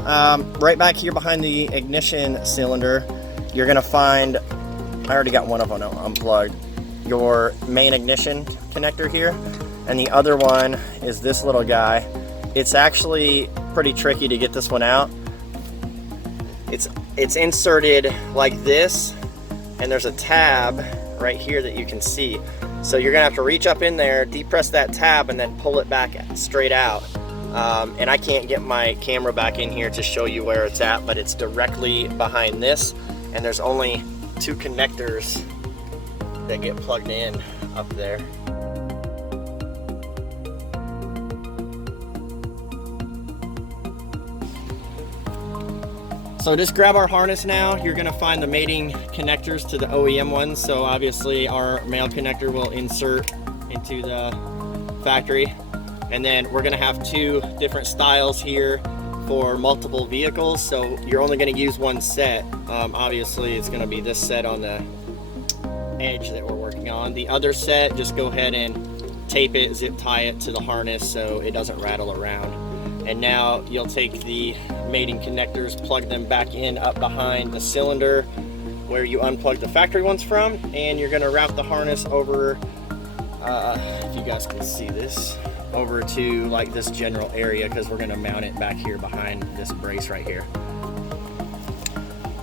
right back here behind the ignition cylinder, you're gonna find, I already got one of them unplugged, your main ignition connector here, and the other one is this little guy. It's actually pretty tricky to get this one out. It's inserted like this, and there's a tab right here that you can see. So you're gonna have to reach up in there, depress that tab, and then pull it back straight out. And I can't get my camera back in here to show you where it's at, but it's directly behind this, and there's only 2 connectors that get plugged in up there. So just grab our harness now. You're gonna find the mating connectors to the OEM ones. So obviously our male connector will insert into the factory. And then we're gonna have 2 different styles here for multiple vehicles. So you're only gonna use one set. Obviously it's gonna be this set on the edge that we're working on. The other set, just go ahead and tape it, zip tie it to the harness so it doesn't rattle around. And now you'll take the mating connectors, plug them back in up behind the cylinder where you unplugged the factory ones from, and you're gonna route the harness over, if you guys can see this, over to like this general area, because we're gonna mount it back here behind this brace right here.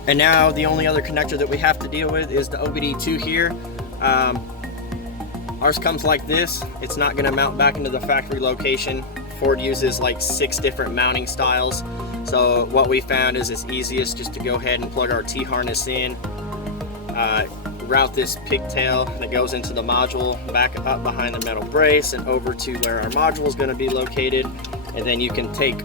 And now the only other connector that we have to deal with is the OBD2 here. Ours comes like this. It's not gonna mount back into the factory location. Ford uses like 6 different mounting styles. So what we found is it's easiest just to go ahead and plug our T-harness in, route this pigtail that goes into the module back up behind the metal brace and over to where our module is going to be located. And then you can take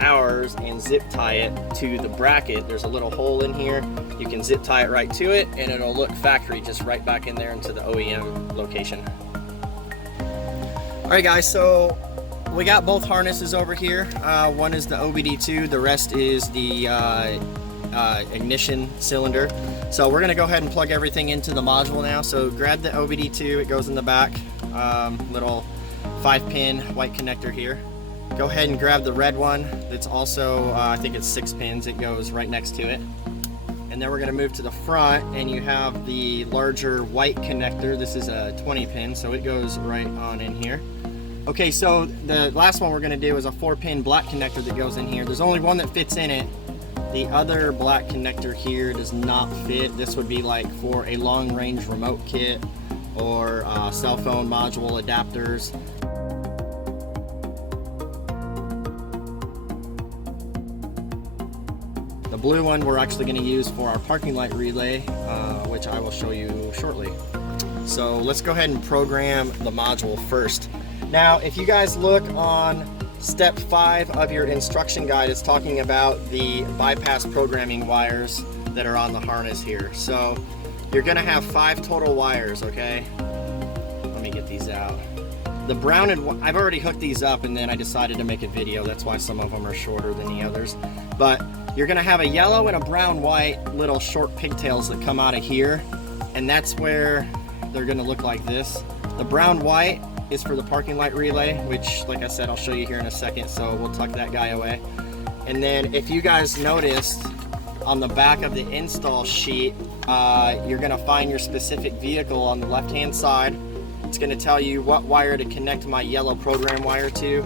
ours and zip tie it to the bracket. There's a little hole in here. You can zip tie it right to it, and it'll look factory just right back in there into the OEM location. All right guys, so we got both harnesses over here. One is the OBD2, the rest is the ignition cylinder. So we're gonna go ahead and plug everything into the module now. So grab the OBD2, it goes in the back, little 5-pin white connector here. Go ahead and grab the red one. It's also, I think it's 6 pins. It goes right next to it. And then we're gonna move to the front, and you have the larger white connector. This is a 20-pin, so it goes right on in here. Okay, so the last one we're gonna do is a 4-pin black connector that goes in here. There's only one that fits in it. The other black connector here does not fit. This would be like for a long-range remote kit or cell phone module adapters. The blue one we're actually gonna use for our parking light relay, which I will show you shortly. So let's go ahead and program the module first. Now, if you guys look on step 5 of your instruction guide, it's talking about the bypass programming wires that are on the harness here. So you're gonna have 5 total wires, okay? Let me get these out. The brown and I've already hooked these up, and then I decided to make a video. That's why some of them are shorter than the others. But you're gonna have a yellow and a brown white little short pigtails that come out of here, and that's where they're gonna look like this. The brown white is for the parking light relay, which, like I said, I'll show you here in a second, so we'll tuck that guy away. And then if you guys noticed on the back of the install sheet, you're gonna find your specific vehicle on the left-hand side. It's gonna tell you what wire to connect my yellow program wire to.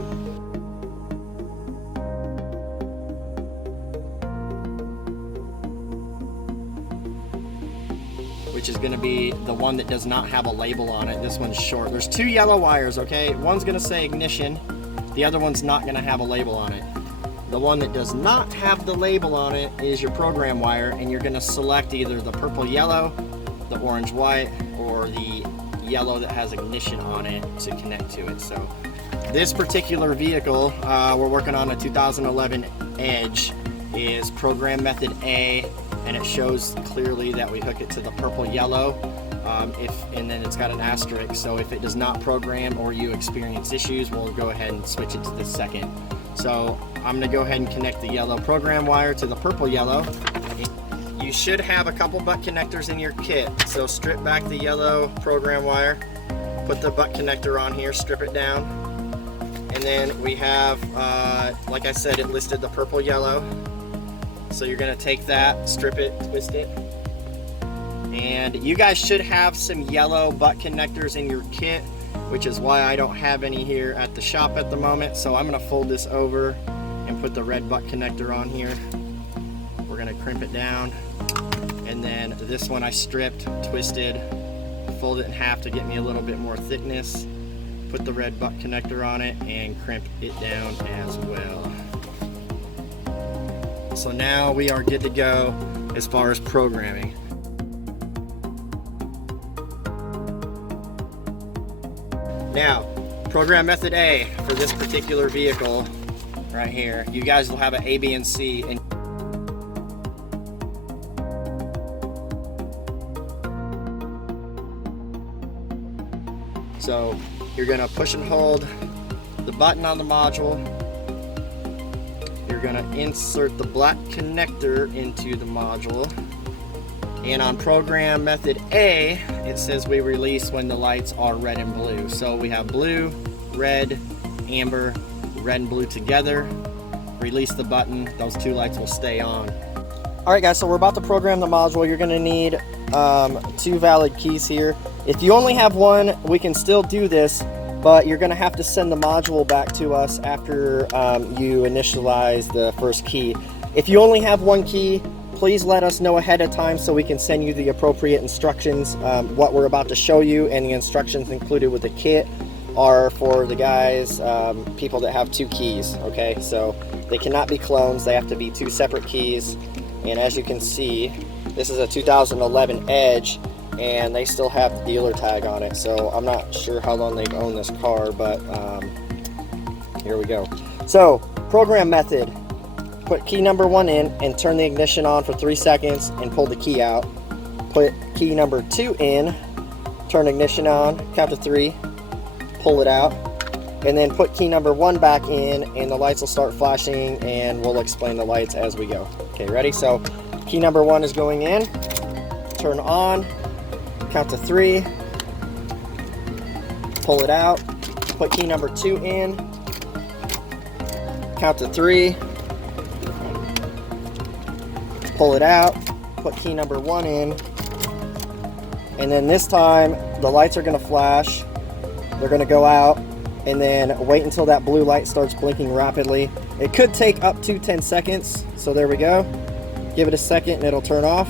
Which is going to be the one that does not have a label on it. This one's short. There's 2 yellow wires, okay? One's going to say ignition. The other one's not going to have a label on it. The one that does not have the label on it is your program wire, and you're going to select either the purple yellow, the orange white, or the yellow that has ignition on it to connect to it. So this particular vehicle, we're working on a 2011 Edge, is program method A, and it shows clearly that we hook it to the purple yellow, and then it's got an asterisk, so if it does not program or you experience issues, we'll go ahead and switch it to the second. So I'm going to go ahead and connect the yellow program wire to the purple yellow. You should have a couple butt connectors in your kit, so strip back the yellow program wire, put the butt connector on here, strip it down, and And then we have, like I said, it listed the purple yellow. So you're gonna take that, strip it, twist it. And you guys should have some yellow butt connectors in your kit, which is why I don't have any here at the shop at the moment. So I'm gonna fold this over and put the red butt connector on here. We're gonna crimp it down. And then this one I stripped, twisted, fold it in half to get me a little bit more thickness. Put the red butt connector on it and crimp it down as well. So now we are good to go as far as programming. Now, program method A for this particular vehicle right here. You guys will have an A, B, and C. And so you're gonna push and hold the button on the module. You're gonna insert the black connector into the module. And on program method A, it says we release when the lights are red and blue. So we have blue, red, amber, red and blue together. Release the button, those two lights will stay on. All right guys, so we're about to program the module. You're gonna need 2 valid keys here. If you only have one, we can still do this, but you're gonna have to send the module back to us after you initialize the first key. If you only have one key, please let us know ahead of time so we can send you the appropriate instructions. What we're about to show you and the instructions included with the kit are for the guys, people that have 2 keys, okay? So they cannot be clones, they have to be 2 separate keys. And as you can see, this is a 2011 Edge and they still have the dealer tag on it. So I'm not sure how long they've owned this car, but here we go. So program method. Put key number 1 in and turn the ignition on for 3 seconds and pull the key out. Put key number 2 in, turn ignition on, count to 3, pull it out, and then put key number 1 back in and the lights will start flashing and we'll explain the lights as we go. Okay, ready? So key number 1 is going in, turn on, count to 3, pull it out, put key number 2 in, count to 3, pull it out, put key number 1 in, and then this time the lights are going to flash, they're going to go out, and then wait until that blue light starts blinking rapidly. It could take up to 10 seconds, so there we go. Give it a second and it'll turn off,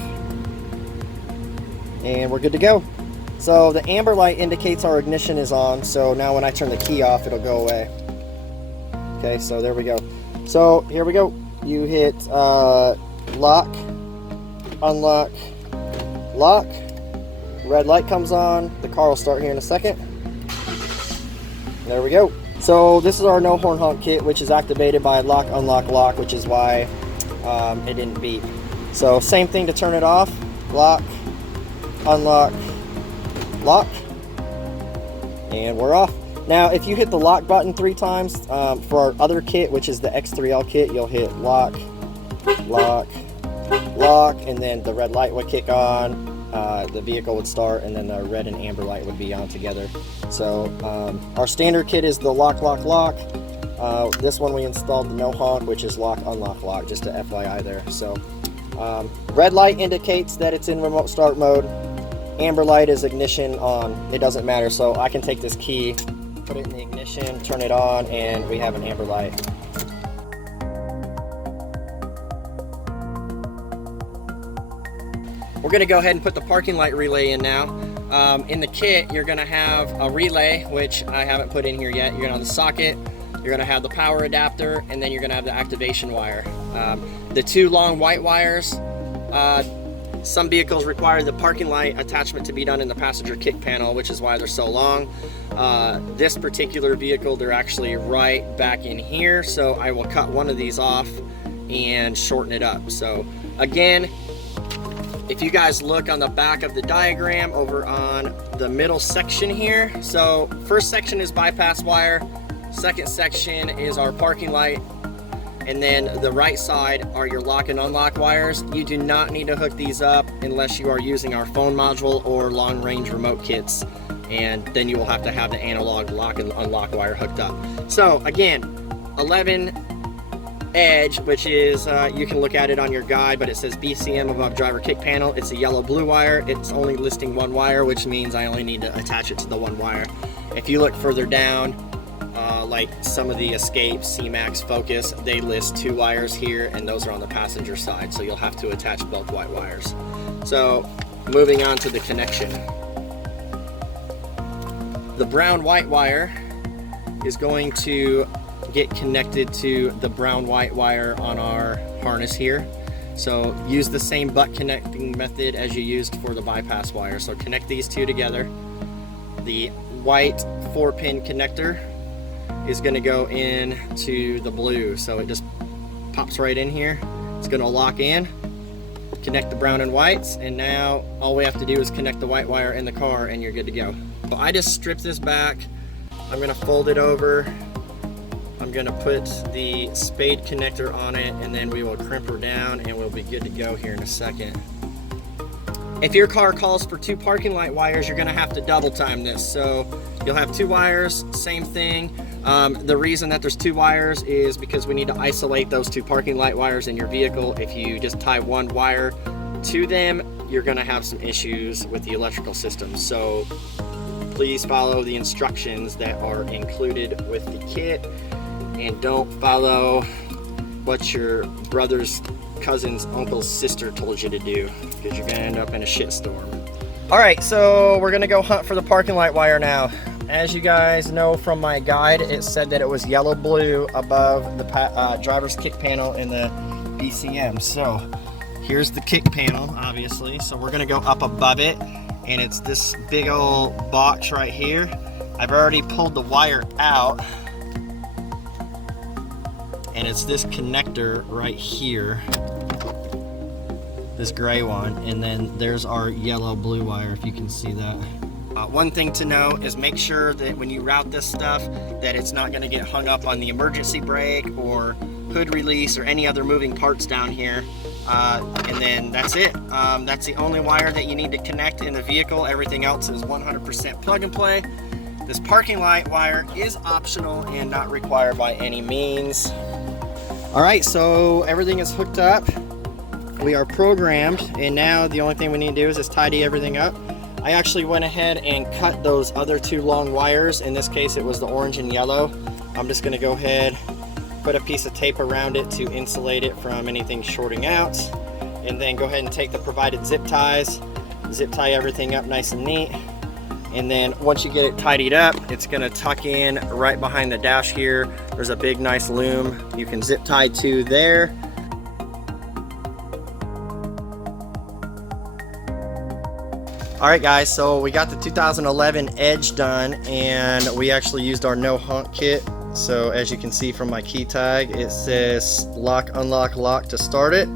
and we're good to go. So the amber light indicates our ignition is on, so now when I turn the key off it'll go away. Okay, so there we go. So here we go. You hit lock, unlock, lock, red light comes on, the car will start here in a second. There we go. So this is our no horn honk kit, which is activated by lock, unlock, lock, which is why it didn't beep. So same thing to turn it off, lock, unlock, lock, and we're off. Now if you hit the lock button 3 times, for our other kit, which is the X3L kit, you'll hit lock, lock, lock, and then the red light would kick on, the vehicle would start, and then the red and amber light would be on together. So our standard kit is the lock, lock, lock. This one we installed the no honk, which is lock, unlock, lock, just a FYI there. So red light indicates that it's in remote start mode. Amber light is ignition on. It doesn't matter, so I can take this key, put it in the ignition, turn it on, and we have an amber light. We're going to go ahead and put the parking light relay in now. In the kit, you're going to have a relay, which I haven't put in here yet. You're going to have the socket, you're going to have the power adapter, and then you're going to have the activation wire. The 2 long white wires, some vehicles require the parking light attachment to be done in the passenger kick panel, which is why they're so long. This particular vehicle, they're actually right back in here, so I will cut one of these off and shorten it up. So again, if you guys look on the back of the diagram over on the middle section here, so first section is bypass wire, second section is our parking light, and then the right side are your lock and unlock wires. You do not need to hook these up unless you are using our phone module or long range remote kits. and then you will have to have the analog lock and unlock wire hooked up. So again, 11 edge, which is, you can look at it on your guide, but it says BCM above driver kick panel. It's a yellow-blue wire. It's only listing one wire, which means I only need to attach it to the one wire. If you look further down, like some of the Escape, C-Max, Focus, they list 2 wires here, and those are on the passenger side, so you'll have to attach both white wires. So moving on to the connection. The brown white wire is going to get connected to the brown white wire on our harness here. So use the same butt connecting method as you used for the bypass wire. So connect these 2 together. The white 4-pin connector is going to go into the blue, so it just pops right in here. It's going to lock in, connect the brown and whites, and now all we have to do is connect the white wire in the car and you're good to go. So I just strip this back. I'm going to fold it over. I'm going to put the spade connector on it, and then we will crimp her down and we'll be good to go here in a second. If your car calls for 2 parking light wires, you're going to have to double time this. So you'll have 2 wires, same thing. The reason that there's 2 wires is because we need to isolate those 2 parking light wires in your vehicle. If you just tie 1 wire to them, you're going to have some issues with the electrical system. So please follow the instructions that are included with the kit, and don't follow what your brother's cousin's uncle's sister told you to do, because you're gonna end up in a shitstorm. All right, so we're gonna go hunt for the parking light wire now. As you guys know from my guide, it said that it was yellow-blue above the driver's kick panel in the BCM. So here's the kick panel, obviously. So we're gonna go up above it, and it's this big old box right here. I've already pulled the wire out, and it's this connector right here, this gray one, and then there's our yellow blue wire, if you can see that. One thing to know is make sure that when you route this stuff that it's not going to get hung up on the emergency brake or hood release or any other moving parts down here. And then that's it. That's the only wire that you need to connect in the vehicle. Everything else is 100% plug and play. This parking light wire is optional and not required by any means. All right, so everything is hooked up. We are programmed, and now the only thing we need to do is just tidy everything up. I actually went ahead and cut those other 2 long wires. In this case, it was the orange and yellow. I'm just gonna go ahead, put a piece of tape around it to insulate it from anything shorting out, and then go ahead and take the provided zip ties, zip tie everything up nice and neat. And then once you get it tidied up, it's gonna tuck in right behind the dash here. There's a big nice loom you can zip tie to there. All right guys, so we got the 2011 Edge done, and we actually used our no honk kit. So as you can see from my key tag, it says lock, unlock, lock to start it,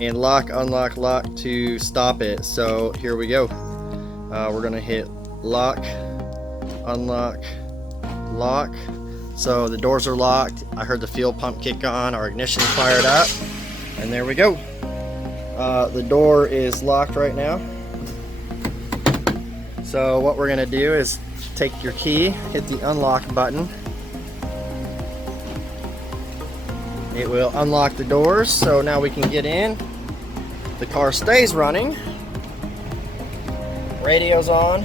and lock, unlock, lock to stop it. So here we go. We're gonna hit lock, unlock, lock. So the doors are locked. I heard the fuel pump kick on, our ignition fired up, and there we go. The door is locked right now. So what we're gonna do is take your key, hit the unlock button. It will unlock the doors, so now we can get in. The car stays running. Radio's on.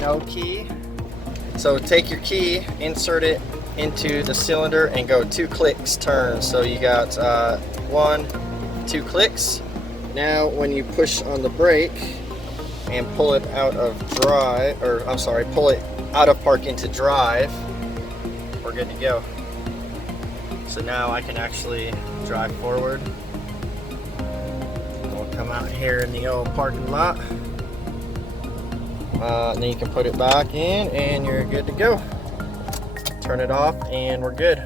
No key. So take your key, insert it into the cylinder, and go 2 clicks turn. So you got 1, 2 clicks. Now when you push on the brake and pull it out of drive, or I'm sorry, pull it out of park into drive, we're good to go. So now I can actually drive forward. We'll come out here in the old parking lot. Then you can put it back in and you're good to go. Turn it off and we're good.